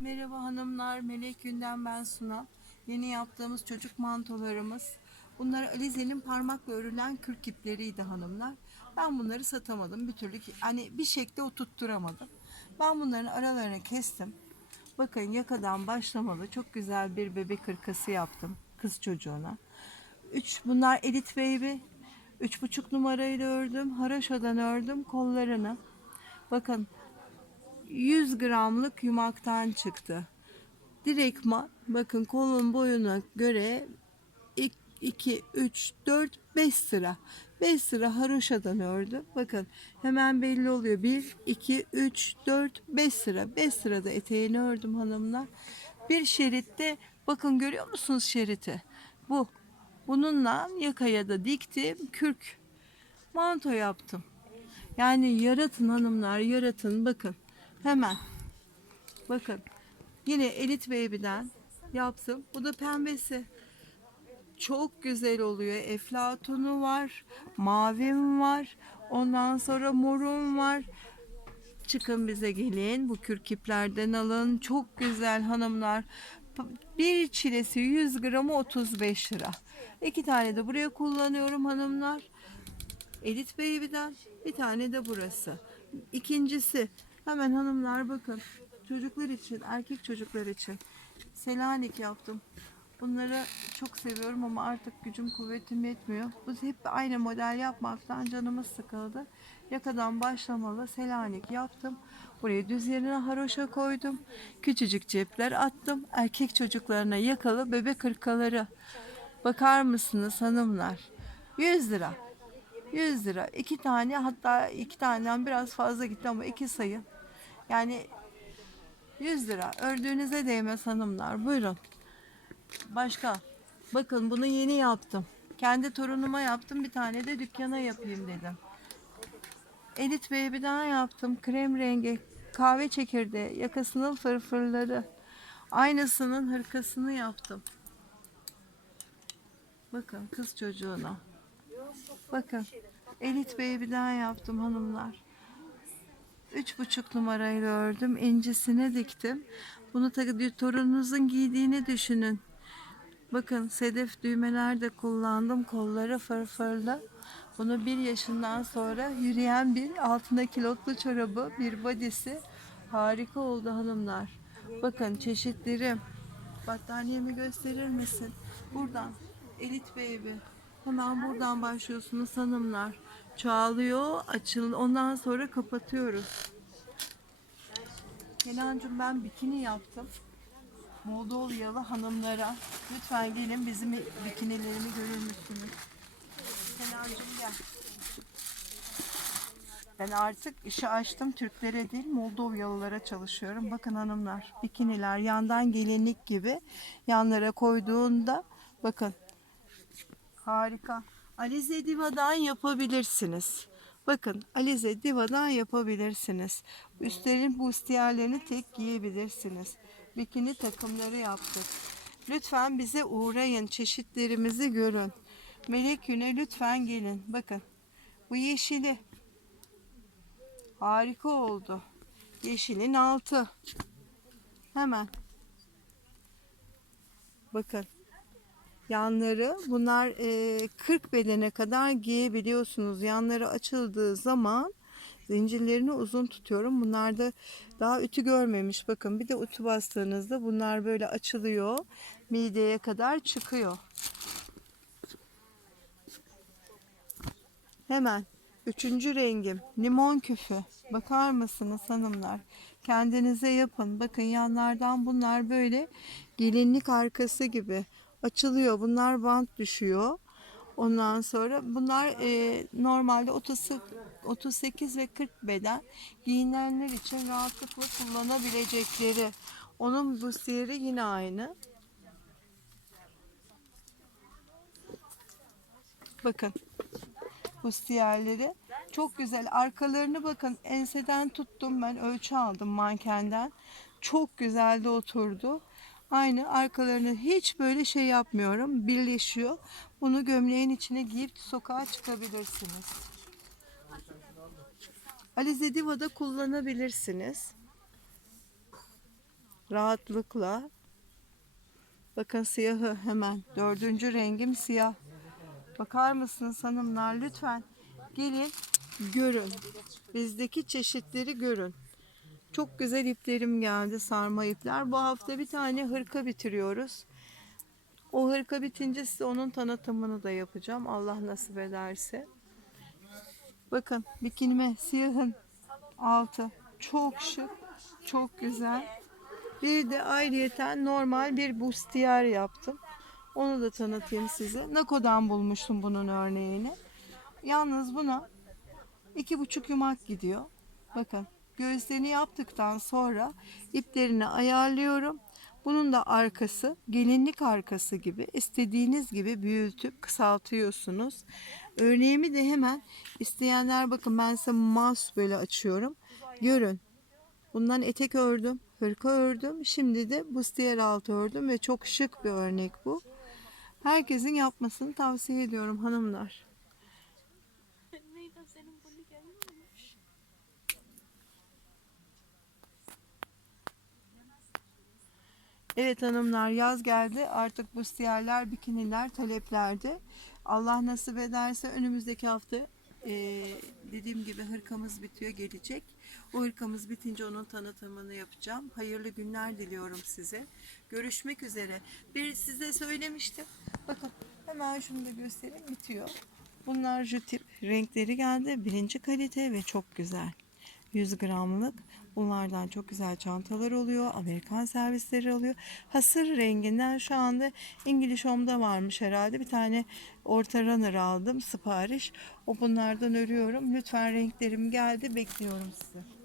Merhaba hanımlar, Melek Günden ben Suna. Yeni yaptığımız çocuk mantolarımız. Bunlar Alize'nin parmakla örülen kürk ipleriydi hanımlar. Ben bunları satamadım bir türlü. Hani bir şekilde oturtturamadım. Ben bunların aralarını kestim. Bakın yakadan başlamalı çok güzel bir bebek hırkası yaptım kız çocuğuna. Üç, bunlar Edit Baby. Üç buçuk numarayla ördüm. Haraşo'dan ördüm kollarını. Bakın 100 gramlık yumaktan çıktı. Direktman bakın kolun boyuna göre 2, 3, 4, 5 sıra. 5 sıra haroşadan ördüm. Bakın hemen belli oluyor. 1, 2, 3, 4, 5 sıra. 5 sırada eteğini ördüm hanımlar. Bir şeritte bakın görüyor musunuz şeriti? Bu. Bununla yakaya da diktim. Kürk manto yaptım. Yani yaratın hanımlar yaratın bakın. Hemen. Bakın. Yine Elite Baby'den yaptım. Bu da pembesi. Çok güzel oluyor. Eflatunu var. Mavim var. Ondan sonra morum var. Çıkın bize gelin. Bu kürkiplerden alın. Çok güzel hanımlar. Bir çilesi 100 gramı 35 lira. İki tane de buraya kullanıyorum hanımlar. Elite Baby'den bir tane de burası. İkincisi hemen hanımlar bakın çocuklar için erkek çocuklar için Selanik yaptım. Bunları çok seviyorum ama artık gücüm kuvvetim yetmiyor. Bu hep aynı model yapmaktan canımız sıkıldı. Yakadan başlamalı Selanik yaptım. Buraya düz yerine haroşa koydum. Küçücük cepler attım. Erkek çocuklarına yakalı bebek hırkaları. Bakar mısınız hanımlar? 100 lira. 100 lira. İki tane hatta iki taneden biraz fazla gitti ama iki sayın. Yani 100 lira. Ördüğünüze değmez hanımlar. Buyurun. Başka. Bakın bunu yeni yaptım. Kendi torunuma yaptım. Bir tane de dükkana yapayım dedim. Elit Baby'den yaptım. Krem rengi. Kahve çekirdeği. Yakasının fırfırları. Aynısının hırkasını yaptım. Bakın kız çocuğuna. Bakın Elite Baby'den yaptım hanımlar. Üç buçuk numarayla ördüm. incisine diktim. Bunu tabii torununuzun giydiğini düşünün. Bakın sedef düğmeler de kullandım. Kolları fırfırlı. Bunu bir yaşından sonra yürüyen bir altına kilotlu çorabı, bir badisi harika oldu hanımlar. Bakın çeşitlerim. Battaniyemi gösterir misin? Buradan Elite Baby. Hemen buradan başlıyorsunuz hanımlar. Çoğalıyor, açıl. Ondan sonra kapatıyoruz. Kenancığım ben bikini yaptım. Moldovyalı hanımlara. Lütfen gelin bizim bikinilerimi görür müsünüz? Kenancığım gel. Ben artık işi açtım. Türklere değil Moldovyalılara çalışıyorum. Bakın hanımlar bikiniler yandan gelinlik gibi yanlara koyduğunda bakın harika. Alize Diva'dan yapabilirsiniz. Bakın Alize Diva'dan yapabilirsiniz. Üstlerin bustiyerlerini tek giyebilirsiniz. Bikini takımları yaptık. Lütfen bize uğrayın. Çeşitlerimizi görün. Melek Yüne lütfen gelin. Bakın bu yeşili. Harika oldu. Yeşilin altı. Hemen. Bakın. Yanları bunlar e, 40 bedene kadar giyebiliyorsunuz. Yanları açıldığı zaman zincirlerini uzun tutuyorum. Bunlar da daha ütü görmemiş. Bakın bir de ütü bastığınızda bunlar böyle açılıyor. Mideye kadar çıkıyor. Hemen üçüncü rengim limon küfü. Bakar mısınız hanımlar? Kendinize yapın. Bakın yanlardan bunlar böyle gelinlik arkası gibi açılıyor. Bunlar bant düşüyor. Ondan sonra bunlar e, normalde 30, 38 ve 40 beden giyinenler için rahatlıkla kullanabilecekleri. Onun bu yine aynı. Bakın bustiyerleri. Çok güzel. Arkalarını bakın enseden tuttum ben ölçü aldım mankenden. Çok güzel de oturdu. Aynı arkalarını hiç böyle şey yapmıyorum. Birleşiyor. Bunu gömleğin içine giyip sokağa çıkabilirsiniz. Alize Diva'da kullanabilirsiniz. rahatlıkla bakın siyahı hemen dördüncü rengim siyah. Bakar mısınız hanımlar lütfen gelin görün. Bizdeki çeşitleri görün. Çok güzel iplerim geldi sarma ipler. Bu hafta bir tane hırka bitiriyoruz. O hırka bitince size onun tanıtımını da yapacağım. Allah nasip ederse. Bakın bikinime siyahın altı çok şık, çok güzel. Bir de ayrıyeten normal bir bustiyer yaptım. Onu da tanıtayım size. Nako'dan bulmuştum bunun örneğini. Yalnız buna iki buçuk yumak gidiyor. Bakın göğüslerini yaptıktan sonra iplerini ayarlıyorum. Bunun da arkası gelinlik arkası gibi istediğiniz gibi büyütüp kısaltıyorsunuz. Örneğimi de hemen isteyenler bakın ben size mouse böyle açıyorum. Görün. Bundan etek ördüm, hırka ördüm. Şimdi de bustiyer altı ördüm ve çok şık bir örnek bu. Herkesin yapmasını tavsiye ediyorum hanımlar. Evet hanımlar yaz geldi. Artık bustiyerler, bikiniler taleplerde. Allah nasip ederse önümüzdeki hafta eee, dediğim gibi hırkamız bitiyor gelecek. O hırkamız bitince onun tanıtımını yapacağım. Hayırlı günler diliyorum size. Görüşmek üzere. Bir size söylemiştim. Bakın hemen şunu da göstereyim bitiyor. Bunlar jütip renkleri geldi. Birinci kalite ve çok güzel. 100 gramlık. Bunlardan çok güzel çantalar oluyor. Amerikan servisleri oluyor. Hasır renginden şu anda İngiliz Home'da varmış herhalde. Bir tane orta runner aldım sipariş. O bunlardan örüyorum. Lütfen renklerim geldi. Bekliyorum sizi.